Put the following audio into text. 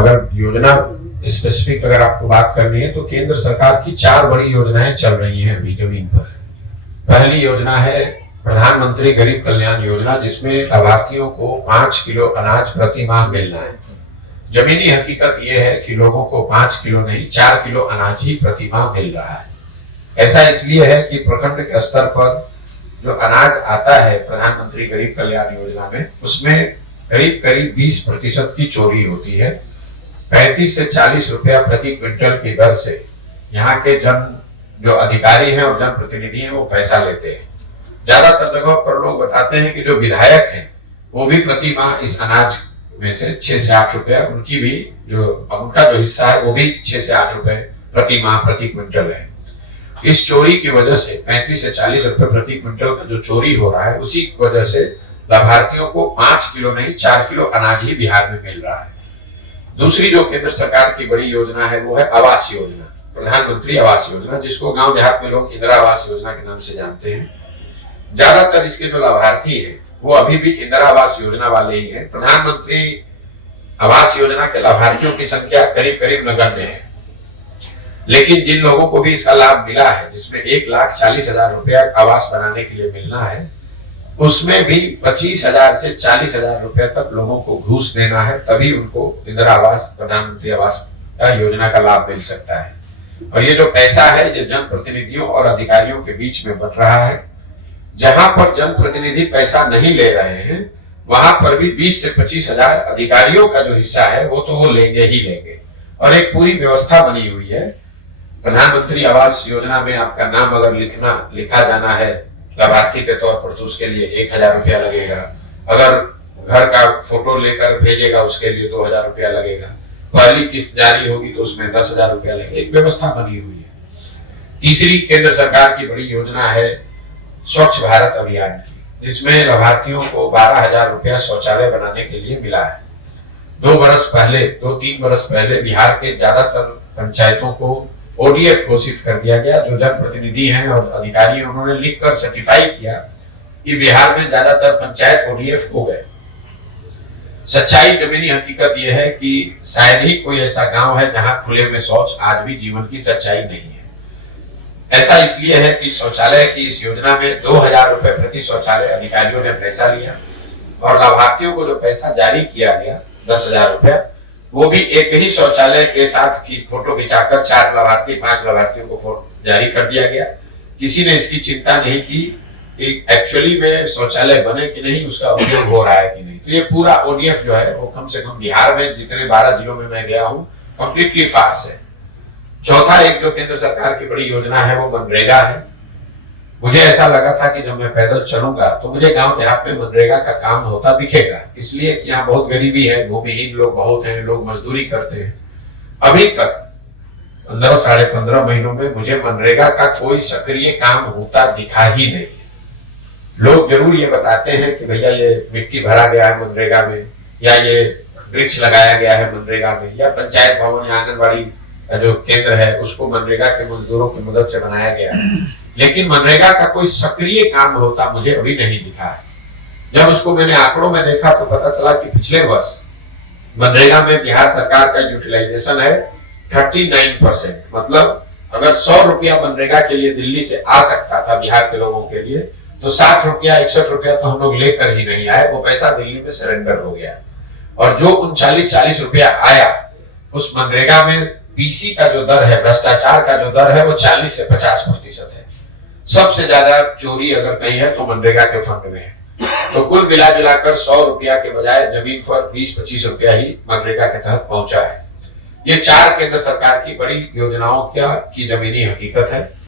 अगर योजना स्पेसिफिक अगर आपको बात करनी है तो केंद्र सरकार की 4 बड़ी योजनाएं चल रही हैं अभी जमीन पर। पहली योजना है प्रधानमंत्री गरीब कल्याण योजना, जिसमें लाभार्थियों को 5 किलो अनाज प्रति माह मिलना है। जमीनी हकीकत यह है कि लोगों को 5 किलो नहीं 4 किलो अनाज ही प्रति माह मिल रहा है। ऐसा इसलिए है कि प्रखंड के स्तर पर जो अनाज आता है प्रधानमंत्री गरीब कल्याण योजना में, उसमें करीब करीब 20% की चोरी होती है। 35 से 40 रुपया प्रति क्विंटल की दर से यहाँ के जो अधिकारी हैं और जनप्रतिनिधि हैं वो पैसा लेते हैं। ज्यादातर जगह पर लोग बताते हैं कि जो विधायक हैं वो भी प्रति माह इस अनाज में से 6 से 8 रुपया उनका जो हिस्सा है वो भी 6 से 8 रुपए प्रति माह प्रति क्विंटल है। इस चोरी की वजह से 35 से 40 रुपए प्रति क्विंटल का जो चोरी हो रहा है, उसी की वजह से लाभार्थियों को 5 किलो नहीं 4 किलो अनाज ही बिहार में मिल रहा है। दूसरी जो केंद्र सरकार की बड़ी योजना है वो है आवास योजना, प्रधानमंत्री आवास योजना, जिसको गांव देहात में लोग इंदिरा आवास योजना के नाम से जानते हैं। ज्यादातर इसके जो लाभार्थी हैं वो अभी भी इंदिरा आवास योजना वाले ही हैं। प्रधानमंत्री आवास योजना के लाभार्थियों की संख्या करीब करीब नगण्य है, लेकिन जिन लोगों को भी इसका लाभ मिला है, जिसमें 1,40,000 रुपया आवास बनाने के लिए मिलना है, उसमें भी 25,000 से 40,000 रुपए तक लोगों को घूस देना है, तभी उनको इंदिरा आवास प्रधानमंत्री आवास योजना का लाभ मिल सकता है। और ये जो पैसा है ये जनप्रतिनिधियों और अधिकारियों के बीच में बंट रहा है। जहां पर जनप्रतिनिधि पैसा नहीं ले रहे हैं वहां पर भी 20 से 25,000 अधिकारियों का जो हिस्सा है वो लेंगे ही लेंगे। और एक पूरी व्यवस्था बनी हुई है। प्रधानमंत्री आवास योजना में आपका नाम अगर लिखा जाना है लाभार्थी के तौर पर तो उसके लिए 1,000 रुपया लगेगा। अगर घर का फोटो लेकर भेजेगा उसके लिए 2,000 रुपया लगेगा। पहली किस्त जारी होगी तो उसमें 10,000 रुपया लगेगा। एक व्यवस्था बनी हुई है। तीसरी केंद्र सरकार की बड़ी योजना है स्वच्छ भारत अभियान की, जिसमें लाभार्थियों को 12,000 रुपया शौचालय बनाने के लिए मिला है। 2-3 बरस पहले बिहार के ज्यादातर पंचायतों को ओडीएफ घोषित कर दिया गया। जो जनप्रतिनिधि हैं और अधिकारी हैं उन्होंने लिखकर सर्टिफाई किया कि बिहार में ज्यादातर पंचायत ओडीएफ हो गए। सच्चाई जमीनी हकीकत यह है कि शायद ही कोई ऐसा गांव है जहां खुले में शौच आज भी जीवन की सच्चाई नहीं है। ऐसा इसलिए है कि शौचालय की इस योजना में 2,000 रुपए प्रति शौचालय अधिकारियों ने पैसा लिया और लाभार्थियों को जो पैसा जारी किया गया 10,000 रुपया, वो भी एक ही शौचालय के साथ की फोटो खिंचाकर 4 लाभार्थी 5 लाभार्थियों को जारी कर दिया गया। किसी ने इसकी चिंता नहीं की कि एक्चुअली में शौचालय बने कि नहीं, उसका उपयोग हो रहा है कि नहीं। तो ये पूरा ओडीएफ जो है वो कम से कम बिहार में जितने 12 जिलों में मैं गया हूँ कंप्लीटली फार्स है। चौथा एक जो केंद्र सरकार की बड़ी योजना है वो मनरेगा है। मुझे ऐसा लगा था कि जब मैं पैदल चलूंगा तो मुझे गांव देहात में मनरेगा का काम होता दिखेगा, इसलिए कि यहाँ बहुत गरीबी है, भूमिहीन लोग बहुत हैं, लोग मजदूरी करते हैं। अभी तक 15 साढ़े 15 महीनों में मुझे मनरेगा का कोई सक्रिय काम होता दिखा ही नहीं। लोग जरूर ये बताते हैं कि भैया ये मिट्टी भरा गया है मनरेगा में, या ये वृक्ष लगाया गया है मनरेगा में, या पंचायत भवन या आंगनबाड़ी का जो केंद्र है उसको मनरेगा के मजदूरों की मदद से बनाया गया है, लेकिन मनरेगा का कोई सक्रिय काम होता मुझे अभी नहीं दिखा है। जब उसको मैंने आंकड़ों में देखा तो पता चला कि पिछले वर्ष मनरेगा में बिहार सरकार का यूटिलाइजेशन है 39%। मतलब अगर 100 रुपया मनरेगा के लिए दिल्ली से आ सकता था बिहार के लोगों के लिए, तो 60 रुपया 61 रुपया तो हम लोग लेकर ही नहीं आए, वो पैसा दिल्ली में सरेंडर हो गया। और जो 39-40 रुपया आया उस मनरेगा में पीसी का जो दर है, भ्रष्टाचार का जो दर है वो 40 से 50% है। सबसे ज्यादा चोरी अगर कहीं है तो मनरेगा के फंड में है। तो कुल मिला जुलाकर 100 रुपया के बजाय जमीन पर 20-25 रुपया ही मनरेगा के तहत पहुंचा है। ये 4 केंद्र सरकार की बड़ी योजनाओं की जमीनी हकीकत है।